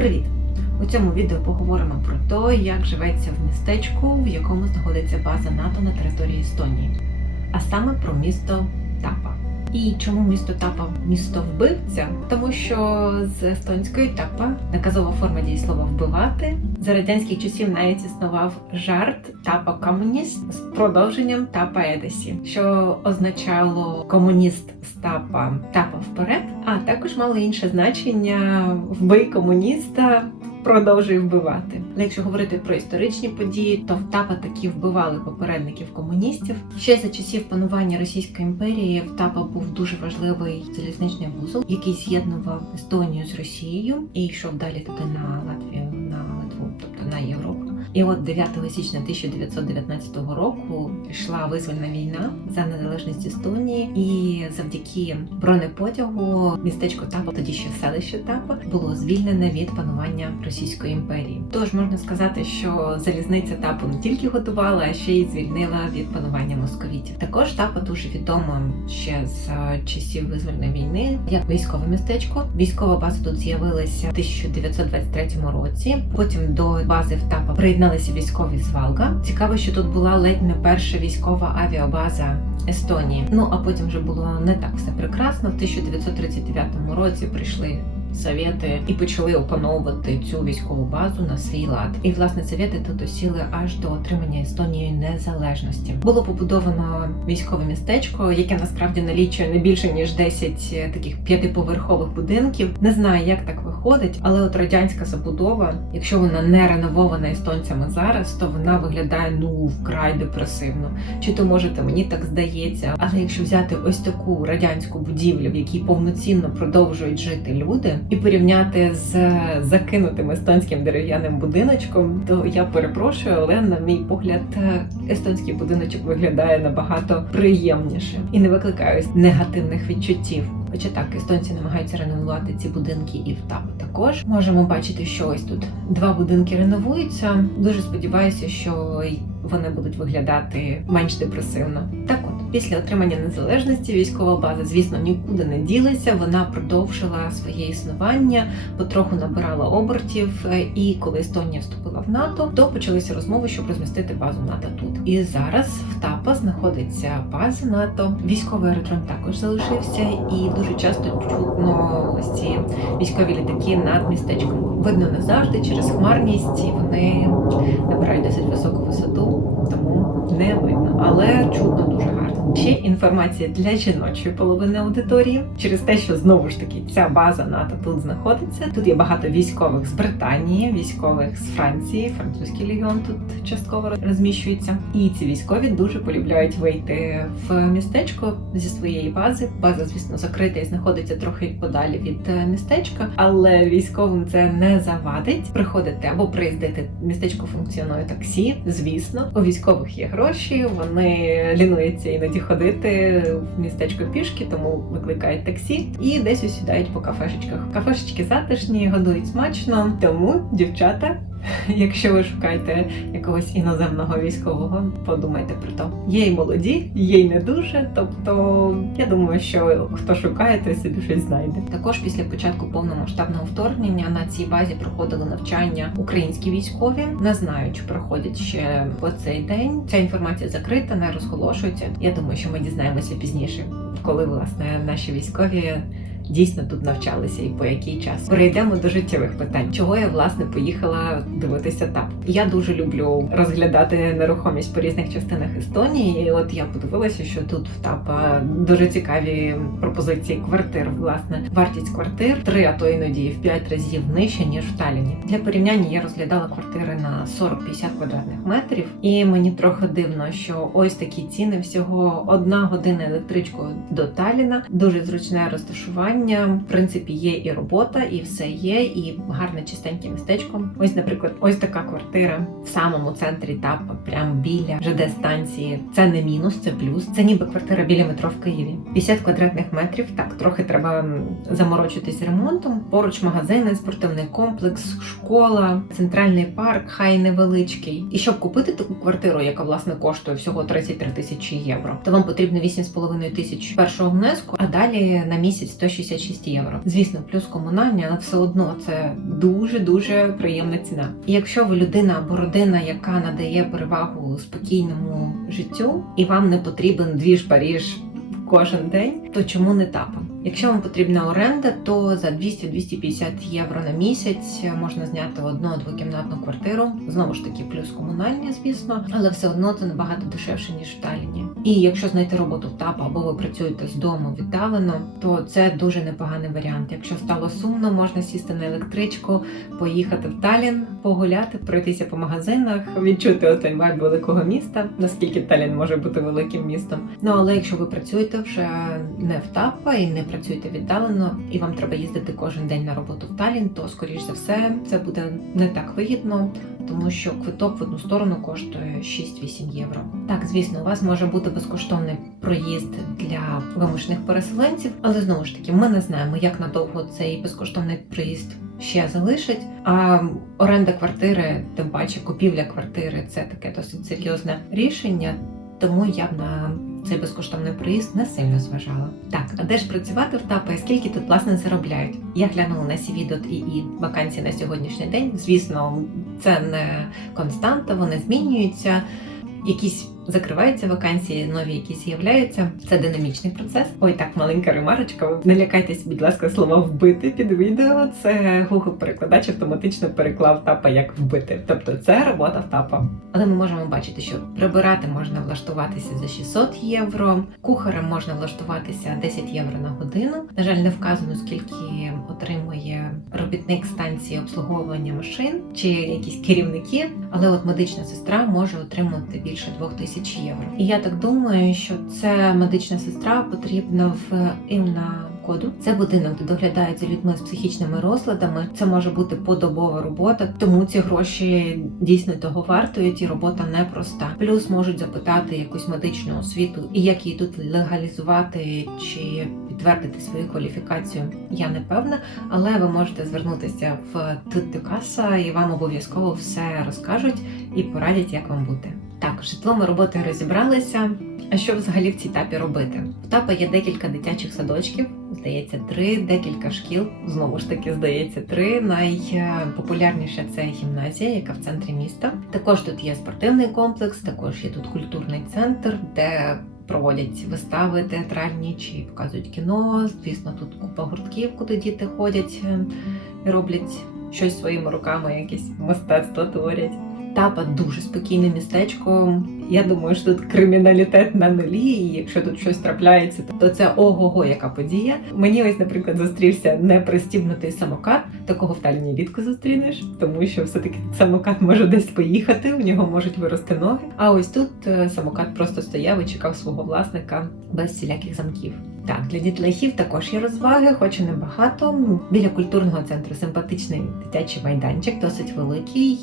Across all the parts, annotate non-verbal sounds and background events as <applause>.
Привіт! У цьому відео поговоримо про те, як живеться в містечку, в якому знаходиться база НАТО на території Естонії, а саме про місто Тапа. І чому місто Тапа місто вбивця? Тому що з естонської тапа наказова форма дієслова вбивати. За радянських часів навіть існував жарт тапа комуніст з продовженням тапа едесі, що означало комуніст з тапа тапа вперед, а також мало інше значення вбий комуніста. Продовжує вбивати. Але якщо говорити про історичні події, то втапа такі вбивали попередників комуністів. Ще за часів панування Російської імперії втапа був дуже важливий залізничний вузол, який з'єднував Естонію з Росією і йшов далі туди на Латвію, на Литву, тобто на Європу. І от 9 січня 1919 року йшла визвольна війна за незалежність Естонії, і завдяки бронепотягу містечко Тапа, тоді ще селище Тапа, було звільнене від панування Російської імперії. Тож можна сказати, що залізниця Тапу не тільки готувала, а ще й звільнила від панування московітів. Також Тапа дуже відома ще з е, часів визвольної війни як військове містечко. Військова база тут з'явилася в 1923 році. Потім до бази в Тапа приєдналися військові з Валга. Цікаво, що тут була ледь не перша військова авіабаза Естонії. Ну а потім вже було не так все прекрасно. В 1939 році прийшли. Совєти і почали опановувати цю військову базу на свій лад. І власне совєти тут осіли аж до отримання Естонії незалежності. Було побудовано військове містечко, яке насправді налічує не більше ніж 10 таких п'ятиповерхових будинків. Не знаю, як так виходить, але от радянська забудова, якщо вона не реновована естонцями зараз, то вона виглядає ну вкрай депресивно. Чи то можете мені так здається? Але якщо взяти ось таку радянську будівлю, в якій повноцінно продовжують жити люди і порівняти з закинутим естонським дерев'яним будиночком, то я перепрошую, але на мій погляд, естонський будиночок виглядає набагато приємніше і не викликає негативних відчуттів. Хоча так, естонці намагаються реновувати ці будинки і в Тапу також. Можемо бачити, що ось тут два будинки реновуються. Дуже сподіваюся, що вони будуть виглядати менш депресивно. Так от, після отримання незалежності військова база, звісно, нікуди не ділася. Вона продовжила своє існування, потроху набирала обертів. І коли Естонія вступила в НАТО, то почалися розмови, щоб розмістити базу НАТО тут. І зараз в Тапа знаходиться база НАТО. Військовий аеродром також залишився, і дуже часто чутно ось ці військові літаки над містечком. Видно не завжди через хмарність, вони набирають досить високу висоту, тому не видно, але чутно дуже гарно. Ще інформація для жіночої половини аудиторії через те, що знову ж таки ця база НАТО тут знаходиться. Тут є багато військових з Британії, військових з Франції, французький легіон тут частково розміщується. І ці військові дуже полюбляють вийти в містечко зі своєї бази. База, звісно, закрита і знаходиться трохи подалі від е, містечка, але військовим це не завадить. Приходити або приїздити. Містечко функціонує таксі. Звісно, у військових є гроші. Вони лінуються іноді ходити в містечко пішки, тому викликають таксі і десь усідають по кафешечках. Кафешечки затишні, годують смачно. Тому дівчата. <laughs> Якщо ви шукаєте якогось іноземного військового, подумайте про то. Є й молоді, є й не дуже. Тобто, я думаю, що хто шукає, той собі щось знайде. Також після початку повномасштабного вторгнення на цій базі проходили навчання українські військові. Не знаю, чи проходять ще по цей день. Ця інформація закрита, не розголошується. Я думаю, що ми дізнаємося пізніше, коли власне наші військові дійсно тут навчалися і по який час. Перейдемо до життєвих питань. Чого я власне поїхала дивитися там? Я дуже люблю розглядати нерухомість по різних частинах Естонії. І От я подивилася, що тут в ТАПа дуже цікаві пропозиції квартир. Власне, вартість квартир три, а то іноді в п'ять разів нижче ніж в Таліні. Для порівняння я розглядала квартири на 40-50 квадратних метрів, і мені трохи дивно, що ось такі ціни всього одна година електричкою до Таліна, дуже зручне розташування. В принципі, є і робота, і все є, і гарне чистеньке містечко. Ось, наприклад, ось така квартира в самому центрі Тапа, прямо біля ЖД станції. Це не мінус, це плюс. Це ніби квартира біля метро в Києві. 50 квадратних метрів. Так, трохи треба заморочитись ремонтом. Поруч магазини, спортивний комплекс, школа, центральний парк, хай невеличкий. І щоб купити таку квартиру, яка власне коштує всього 33 тисячі євро, то вам потрібно 8,5 тисяч першого внеску, а далі на місяць 160 66 євро. Звісно, плюс комунальні, але все одно це дуже дуже приємна ціна. І якщо ви людина або родина, яка надає перевагу спокійному життю, і вам не потрібен двіж Паріж кожен день, то чому не тапа? Якщо вам потрібна оренда, то за 200-250 євро на місяць можна зняти одну двокімнатну квартиру. Знову ж таки, плюс комунальні, звісно, але все одно це набагато дешевше ніж в Талліні. І якщо знайти роботу в ТАПа або ви працюєте з дому віддалено, то це дуже непоганий варіант. Якщо стало сумно, можна сісти на електричку, поїхати в Таллін, погуляти, пройтися по магазинах, відчути оцей вайб великого міста, наскільки Таллін може бути великим містом. Ну але якщо ви працюєте вже не в ТАПа і не працюєте віддалено, і вам треба їздити кожен день на роботу в Таллін, то скоріш за все це буде не так вигідно, тому що квиток в одну сторону коштує 6-8 євро. Так, звісно, у вас може бути безкоштовний проїзд для вимушених переселенців, але знову ж таки, ми не знаємо, як надовго цей безкоштовний проїзд ще залишить. А оренда квартири, тим паче купівля квартири це таке досить серйозне рішення. Тому я б на цей безкоштовний проїзд не сильно зважала. Так, а де ж працювати в ТАПа і скільки тут власне заробляють? Я глянула на Сівідот і, і вакансії на сьогоднішній день. Звісно, це не константа, вони змінюються. Якісь закриваються вакансії, нові якісь з'являються. Це динамічний процес. Ой, так, маленька ремарочка. Не лякайтесь, будь ласка, слова вбити під відео. Це Google перекладач автоматично переклав тапа як вбити. Тобто це робота в тапа. Але ми можемо бачити, що прибирати можна влаштуватися за 600 євро, кухарем можна влаштуватися 10 євро на годину. На жаль, не вказано скільки отримує робітник станції обслуговування машин чи якісь керівники, але от медична сестра може отримати більше 2000 євро. І я так думаю, що це медична сестра потрібна в імна коду. Це будинок, де доглядають за людьми з психічними розладами. Це може бути подобова робота, тому ці гроші дійсно того вартують, і робота непроста. Плюс можуть запитати якусь медичну освіту і як її тут легалізувати чи підтвердити свою кваліфікацію. Я не певна, але ви можете звернутися в Туттикаса і вам обов'язково все розкажуть і порадять, як вам бути. Так, житлом і роботою розібралися. А що взагалі в цій тапі робити? В тапа є декілька дитячих садочків, здається, три, декілька шкіл. Знову ж таки, здається, три. Найпопулярніша це гімназія, яка в центрі міста. Також тут є спортивний комплекс, також є тут культурний центр, де проводять вистави театральні чи показують кіно. Звісно, тут купа гуртків, куди діти ходять е, і роблять щось своїми руками, якесь мистецтво творять. Тапа дуже спокійне містечко. Я думаю, що тут криміналітет на нулі, і якщо тут щось трапляється, то це ого-го, яка подія. Мені ось, наприклад, зустрівся непристібнутий самокат. Такого в Таліні рідко зустрінеш, тому що все-таки самокат може десь поїхати, у нього можуть вирости ноги. А ось тут е, самокат просто стояв і чекав свого власника без всіляких замків. Так, для дітлахів також є розваги, хоч і небагато. Біля культурного центру симпатичний дитячий майданчик, досить великий.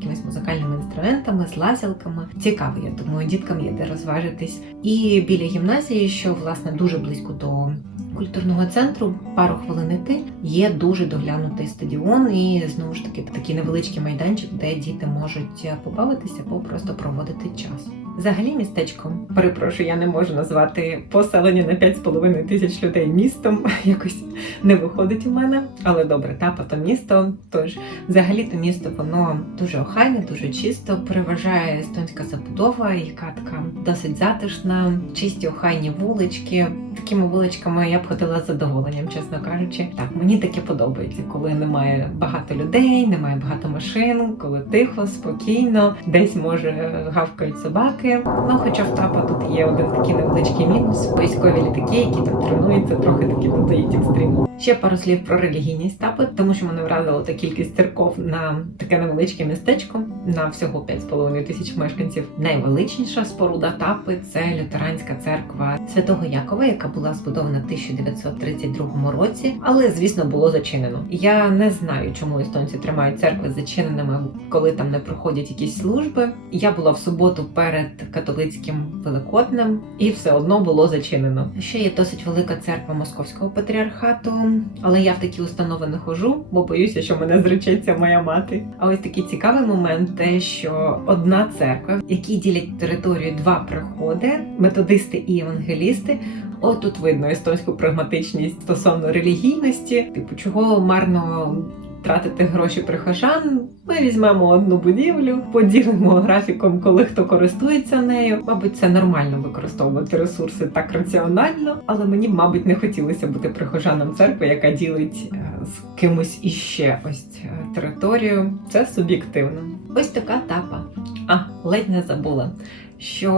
Якимись музикальними інструментами, з лазілками. Цікаво, я думаю, діткам є де розважитись. І біля гімназії, що власне дуже близько до культурного центру, пару хвилин іти, є дуже доглянутий стадіон і знову ж таки такий невеличкий майданчик, де діти можуть побавитися або просто проводити час. Взагалі містечко, перепрошую, я не можу назвати поселення на 5,5 тисяч людей містом. <laughs> Якось не виходить у мене. Але добре, тапа то місто. Тож взагалі то місто воно дуже охайне, дуже чисто. Переважає естонська забудова, яка така досить затишна, чисті охайні вулички. Такими вуличками я б ходила з задоволенням, чесно кажучи. Так, мені таке подобається, коли немає багато людей, немає багато машин, коли тихо, спокійно, десь може гавкають собаки. Ну, хоча в тапа тут є один такий невеличкий мінус. Військові літаки, які там тренуються, трохи такі додають екстриму. Ще пару слів про релігійність тапи, тому що мене вразила та кількість церков на таке невеличке містечко на всього 5,5 тисяч мешканців. Найвеличніша споруда тапи це лютеранська церква Святого Якова, яка була збудована в 1932 році, але звісно було зачинено. Я не знаю, чому естонці тримають церкви зачиненими, коли там не проходять якісь служби. Я була в суботу перед католицьким великоднем, і все одно було зачинено. Ще є досить велика церква московського патріархату, але я в такі установи не ходжу, бо боюся, що мене зречеться моя мати. А ось такий цікавий момент, те, що одна церква, які ділять територію два приходи, методисти і евангелісти. От тут видно естонську прагматичність стосовно релігійності, типу, чого марно тратити гроші прихожан. Ми візьмемо одну будівлю, поділимо графіком, коли хто користується нею. Мабуть, це нормально використовувати ресурси так раціонально, але мені, мабуть, не хотілося бути прихожаном церкви, яка ділить е, з кимось іще ось е, територію. Це суб'єктивно. Ось така тапа. А, ледь не забула, що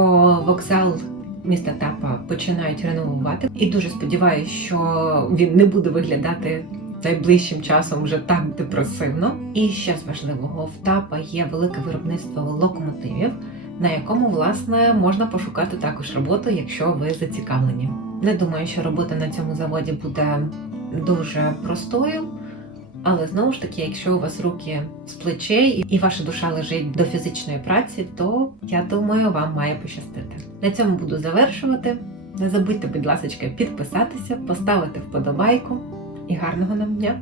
вокзал міста Тапа починають реновувати, і дуже сподіваюся, що він не буде виглядати найближчим часом вже так депресивно. І ще з важливого в Тапа є велике виробництво локомотивів, на якому власне можна пошукати також роботу, якщо ви зацікавлені. Не думаю, що робота на цьому заводі буде дуже простою. Але знову ж таки, якщо у вас руки з плечей і ваша душа лежить до фізичної праці, то я думаю, вам має пощастити. На цьому буду завершувати. Не забудьте, будь ласка, підписатися, поставити вподобайку і гарного нам дня!